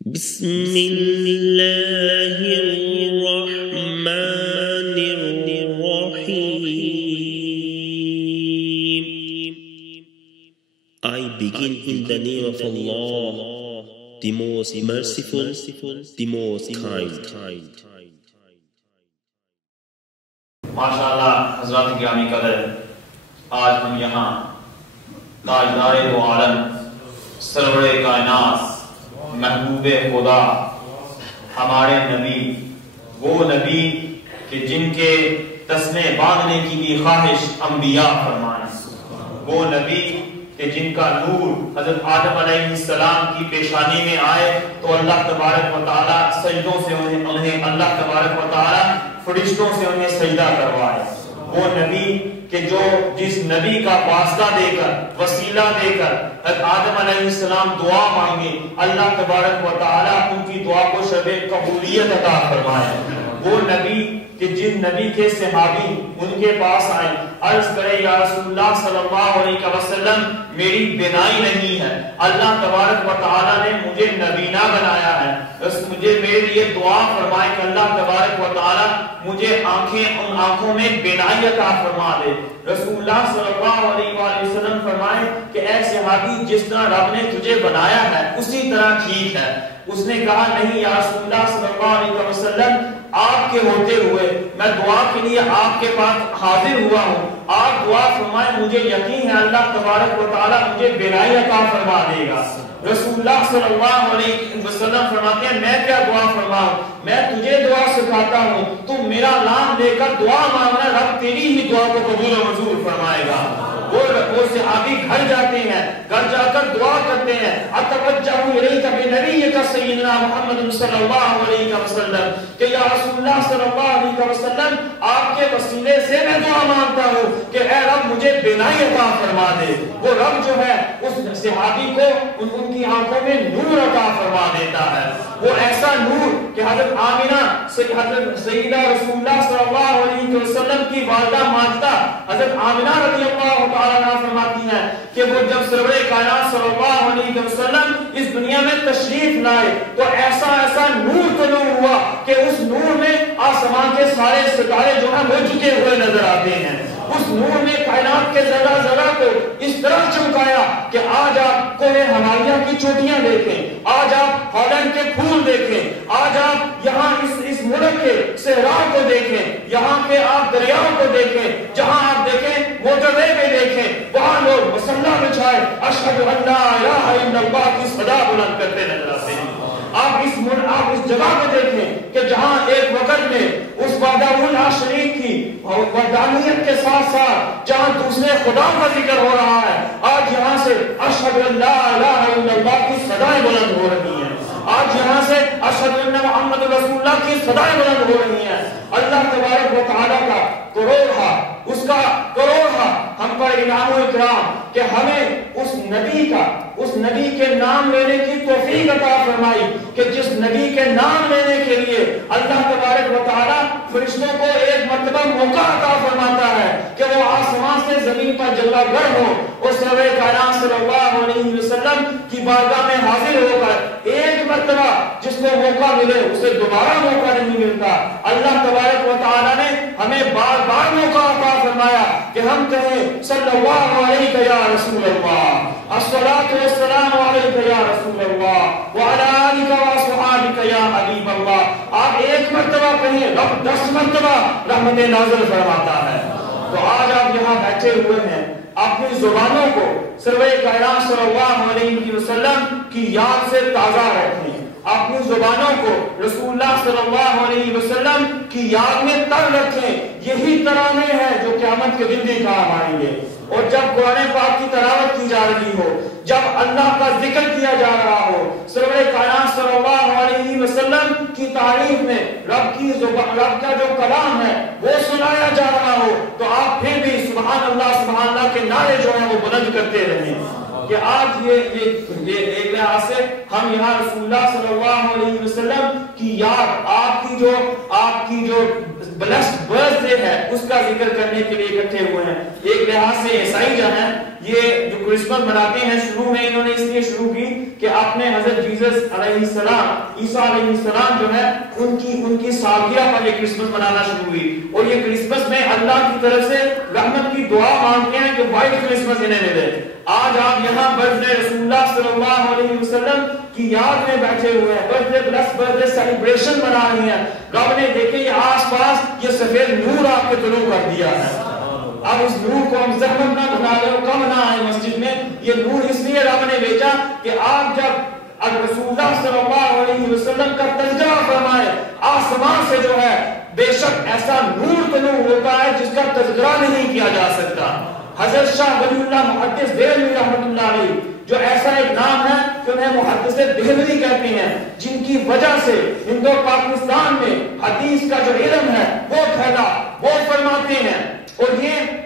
بسم اللہ الرحمن الرحیم. I begin in the name of Allah, the most merciful, the most kind. ماشاءاللہ حضرات گرامی قدر، آج ہم یہاں تاجدار دو عالم، سرور کائنات، محبوب خدا، ہمارے نبی، وہ نبی کہ جن کے تسمے باندھنے کی بھی خواہش انبیاء فرمائیں، وہ نبی کہ جن کا نور حضرت آدم علیہ السلام کی پیشانی میں آئے تو اللہ تبارک و تعالی سجدوں سے انہیں اللہ تبارک و تعالی فرشتوں سے انہیں سجدہ کروائے، وہ نبی کہ جو جس نبی کا واسطہ دے کر، وسیلہ دے کر حضرت آدم علیہ السلام دعا مانگے، اللہ تبارک و تعالی ان کی دعا کو شرط قبولیت عطا فرمائے، وہ نبی کہ جن نبی کے صحابی ان کے پاس آئے، عرض کرے یا رسول اللہ صلی اللہ علیہ وسلم میری بینائی نہیں ہے، اللہ تبارک و تعالی نے مجھے نبینا بنایا ہے، بس مجھے میرے لیے دعا فرمائے کہ اللہ تبارک و تعالی مجھے ان آنکھوں میں بینائی عطا فرما دے۔ رسول اللہ صلی اللہ علیہ وسلم فرمائے کہ اے صحابی جس طرح رب نے تجھے بنایا ہے اسی طرح ٹھیک ہے۔ اس نے کہا نہیں یا رسول اللہ صلی اللہ علیہ وسلم، آپ کے ہوتے ہوئے میں دعا کے لیے آپ کے پاس حاضر ہوا ہوں، آپ دعا فرمائیں، مجھے یقین ہے اللہ تبارک و تعالی مجھے بینائی عطا فرما دے گا۔ رسول اللہ صلی اللہ علیہ وسلم فرماتے ہیں میں کیا دعا فرماؤں، میں تجھے دعا سکھاتا ہوں، تم میرا نام لے کر دعا مانگنا، رب تیری ہی دعا کو قبول و منظور فرمائے گا۔ وہ صحابی گھر جاتے ہیں، گھر جا کر دعا کرتے ہیں، اتوجہ الیک بنبیک سیدنا محمد صلی اللہ علیہ وسلم کہ یا رسول اللہ صلی اللہ علیہ وسلم آپ کے وسیلے سے میں دعا مانگتا ہوں کہ اے رب مجھے بینائی عطا فرما دے۔ وہ رب جو ہے اس صحابی کو ان کی آنکھوں میں نور عطا فرما دیتا ہے، وہ ایسا نور کہ حضرت آمینہ حضرت سیدہ رسول اللہ صلی اللہ علیہ وسلم کی والدہ ماجدہ حضرت آمینہ رضی اللہ تعالیٰ عنہ فرماتی ہیں کہ وہ جب سرور کائنات صلی اللہ علیہ وسلم اس دنیا میں تشریف لائے تو ایسا نور طلوع ہوا کہ اس نور میں آسمان کے سارے ستارے جو ہیں وہ جھکے ہوئے نظر آتے ہیں۔ اس نور نے کائنات کے ذرہ ذرہ کو اس طرح چمکایا کہ آج آپ کوہ ہمالیہ کی چوٹیاں دیکھیں، آج آپ ہالینڈ کے پھول دیکھیں، آج آپ یہاں اس ملک کے صحرا کو دیکھیں، یہاں کے آپ دریاؤں کو دیکھیں، جہاں آپ دیکھیں موٹر وے پہ دیکھیں، وہاں لوگ مسلح بچھائے اشہد ان لا الہ الا اللہ کی صدا بلند کرتے نظر آتے ہیں۔ آپ اس جگہ پہ دیکھیں کہ جہاں ایک وقت میں اس وحدہ لا شریک کی وحدانیت کے ساتھ ساتھ جہاں دوسرے خدا کا ذکر ہو رہا ہے، آج یہاں سے اشہد ان لا الہ الا اللہ کی صدائیں بلند ہو رہی ہیں، آج یہاں سے اشہد ان محمد رسول اللہ کی صدائیں بلند ہو رہی ہیں۔ اللہ تبارک و تعالیٰ کا کروڑا اس کا کروڑا ہم پر انعام و اکرام کہ ہمیں اس نبی کے نام لینے کی توفیق عطا فرمائی کہ جس نبی کے نام لینے کے لیے اللہ تبارک و تعالیٰ فرشتوں کو ایک مرتبہ موقع عطا فرماتا ہے کہ وہ آسمان سے زمین پر جلوہ گر ہو، اور سرور کائنات صلی اللہ علیہ وسلم کی بارگاہ میں حاضر ہو کر ایک مرتبہ جس کو موقع ملے اسے دوبارہ موقع نہیں ملتا۔ اللہ تبارک و تعالیٰ نے ہمیں بار بار موقع عطا فرمایا کہ ہم کہیں صلی اللہ علیہ یا رسول اللہ، الصلاۃ والسلام علیک یا رسول اللہ وعلی آلک واصحابک یا حبیب اللہ۔ آپ ایک مرتبہ کہیں، رب 10 مرتبہ رحمت نازل فرماتا ہے۔ تو آج آپ یہاں بیٹھے ہوئے ہیں، اپنی زبانوں کو سرور کائنات صلی اللہ علیہ وسلم کی یاد سے تازہ رکھیں، اپنی زبانوں کو رسول اللہ صلی اللہ علیہ وسلم کی یاد میں تر رکھیں۔ یہی ترانے ہیں جو قیامت کے دن بھی کام آئیں گے، اور جب قرآن پاک کی تلاوت کی جا رہی ہو، جب اللہ کا ذکر کیا جا رہا ہو، سرور کائنات صلی اللہ علیہ وسلم کی تعریف میں رب کا جو کلام ہے وہ سنایا جا رہا ہو، تو آپ پھر بھی سبحان اللہ کے نعرے جو ہیں وہ بلند کرتے رہیں کہ آج یہ ایک لحاظ سے ہم یہاں رسول اللہ صلی اللہ علیہ وسلم کی یاد، آپ کی جو بلیسڈ برتھ ڈے ہے اس کا ذکر کرنے کے لیے اکٹھے ہوئے ہیں. ایک لحاظ سے عیسائی جو ہیں یہ جو کرسمس مناتے ہیں شروع میں انہوں نے اس لیے شروع کی کہ اپنے حضرت جیسس علیہ السلام عیسیٰ علیہ السلام جو ہے ان کی سالگرہ پر یہ کرسمس منانا شروع ہوئی, اور یہ کرسمس میں اللہ کی طرف سے رحمت کی دعا مانگتے ہیں کہ وائٹ کرسمس انہیں ملے. آج آپ یہاں برتھ ڈے رسول اللہ صلی اللہ علیہ وسلم کی یاد میں بیٹھے ہوئے ہیں, birthday bliss birthday celebration منا رہے ہیں. رب نے دیکھیں یہ آس پاس یہ سفید نور آپ کے طلوع کر دیا ہے. اب اس نور کو ہم زحمت نہ بنا لیں اور کم نہ آئے مسجد میں. یہ نور اس لیے رب نے بھیجا کہ آپ جب رسول اللہ صلی اللہ علیہ وسلم کا تذکرہ فرمائے, آسمان سے جو ہے بے شک ایسا نور طلوع ہوتا ہے جس کا تذکرہ نہیں کیا جا سکتا. حضرت شاہ ولی اللہ محدث دہلوی رحمۃ اللہ علیہ جو ایسا ایک نام ہے کہ انہیں محدث دہلوی کہتے ہیں, جن کی وجہ سے ہند و پاکستان میں حدیث کا جو علم ہے وہ پھیلا, وہ فرماتے ہیں. اور یہ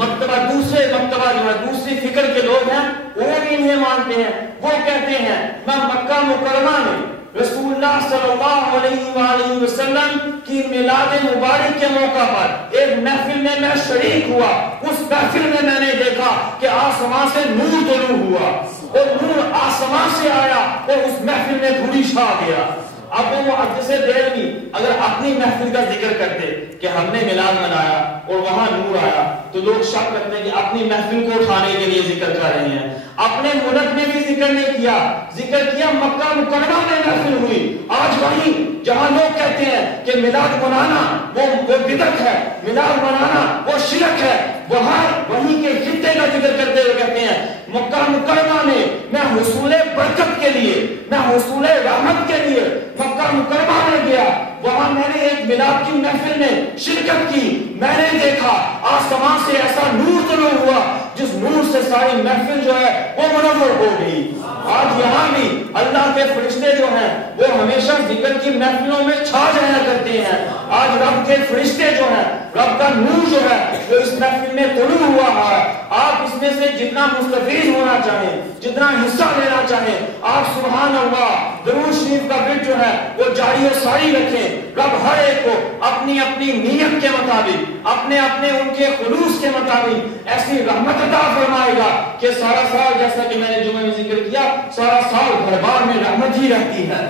مکتبہ دوسرے مکتبہ جو ہے دوسری فکر کے لوگ ہیں وہ بھی انہیں مانتے ہیں. وہ کہتے ہیں میں مکہ مکرمہ میں رسول اللہ صلی اللہ علیہ وآلہ وسلم کی میلاد مبارک کے موقع پر ایک محفل میں میں شریک ہوا. اس محفل میں نے دیکھا کہ آسمان سے نور طلوع ہوا اور نور آسمان سے آیا اور اس محفل میں دھوڑی چھا گیا. اب وہ محدث دہلوی اگر اپنی محفل کا ذکر کرتے کہ ہم نے میلاد منایا اور وہاں نور آیا تو لوگ شک کرتے ہیں کہ اپنی محفل کو اٹھانے کے لیے ذکر کر رہے ہیں. اپنے ملک میں بھی ذکر نہیں کیا, ذکر کیا مکہ مکرمہ میں محفل ہوئی. آج وہیں جہاں لوگ کہتے ہیں کہ میلاد منانا وہ بدعت ہے, میلاد منانا وہ شرک ہے, وہیں کے خطے کا ذکر کرتے ہوئے کہتے ہیں مکہ مکرمہ میں حصول برکت کے لیے, میں حصول رحمت کے لیے مکہ مکرمہ میں گیا. وہاں میں نے ایک میلاد کی محفل میں شرکت کی. میں نے دیکھا آسمان سے ایسا نور طلوع ہوا جس نور سے ساری محفل جو ہے وہ منور ہو گئی. آج یہاں بھی اللہ کے فرشتے جو ہیں وہ ہمیشہ ذکر کی محفلوں میں چھا جایا کرتے ہیں. آج رب کے فرشتے جو ہیں, رب کا نور جو ہے جو اس محفل میں طلوع ہوا ہے. آپ اس میں سے جتنا مستفید ہونا چاہیں, جتنا حصہ لینا چاہیں, آپ سبحان اللہ درود شریف کا ورد جو ہے وہ جاری و ساری رکھیں. رب ہر ایک کو اپنی اپنی نیت کے مطابق, اپنے ان کے خلوص کے مطابق ایسی رحمت عطا فرمائے گا کہ سارا سال, جیسا کہ میں نے جمعے میں ذکر کیا, سارا سال گھر بار میں رحمت ہی رہتی ہے.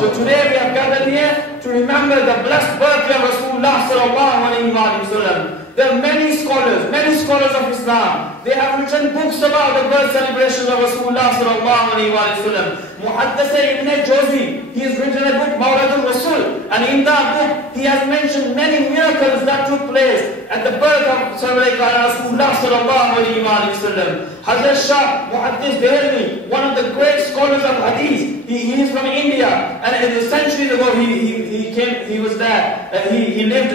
So today we are gathered here to remember the blessed birthday of Rasulullah sallallahu alaihi wasallam. There are many scholars of Islam. They have written books about the birth celebrations of Rasulullah sallallahu alaihi wasallam. Muhaddis Ibn Jawzi, he has written a book Mawlid al-Rasul, and in that book he has mentioned many miracles that took place at the birth of Rasulullah sallallahu alaihi wasallam. Hazrat Shah Muhaddis Dehli, one of the great scholars of Hadith, he is from India, and centuries ago he was there. He lived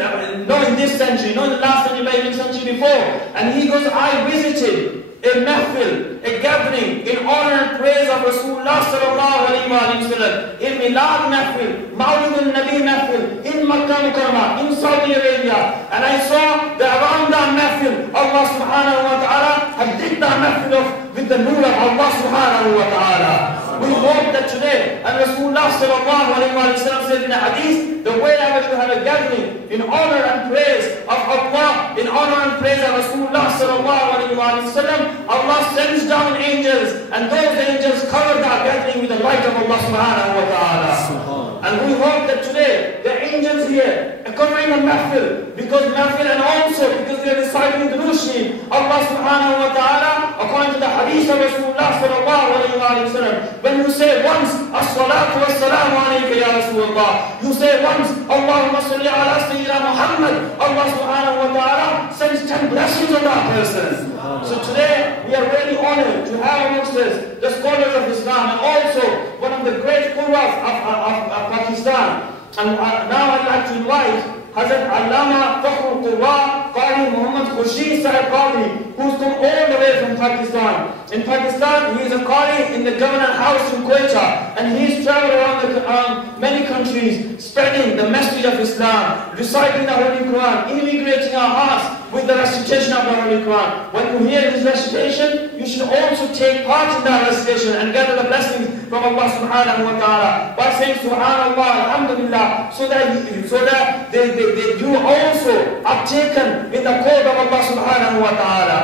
not in this century, not in the last century, but in the century before. And he goes, I visited a mahfil, a gathering in honor and praise of Rasulullah sallallahu alaihi wasallam, in Milad mahfil, Mawlid al-Nabi mahfil, in Makkah Mukarramah, in Saudi Arabia. And I saw that around that mahfil, Allah subhanahu wa ta'ala had lit that mahfil with the nur of Allah subhanahu wa ta'ala. We hope that today, and Rasulullah sallallahu alaihi wasallam said in a hadith, the way I was to have a gathering in honor and praise of Allah, in honor and praise of Rasulullah sallallahu alaihi wasallam, Allah sends down angels, and those angels cover that gathering with the light of Allah subhanahu wa ta'ala. And we hope that today the angels here are covering the mahfil, because mahfil, and also because they are reciting the Rushni, Allah subhanahu wa ta'ala, according to the hadith of Rasulullah sallallahu alaihi wasallam, when you say once as-salatu was-salamu alayka ya Rasulullah, you say once Allahumma salli ala sayyidina Muhammad, Allah subhanahu wa ta'ala sends 10 blessings on that person. So today we are really honored to have amongst us the scholars of Islam, and also one of the great qurras of Pakistan. And now I'd like to invite Hazrat Allama Fakhrul Qurra Qari Muhammad Khurshid Sahib Qari, who's come all the way from Pakistan. In Pakistan, he is a Qari in the Government House in Quetta, and he's traveled around many countries, spreading the message of Islam, reciting the Holy Quran, invigorating our hearts with the recitation of the Holy Quran. When you hear this recitation, you should also take part in that recitation and gather the blessings from Allah subhanahu wa ta'ala by saying subhanallah, alhamdulillah, so that you also are taken in the court of Allah subhanahu wa ta'ala.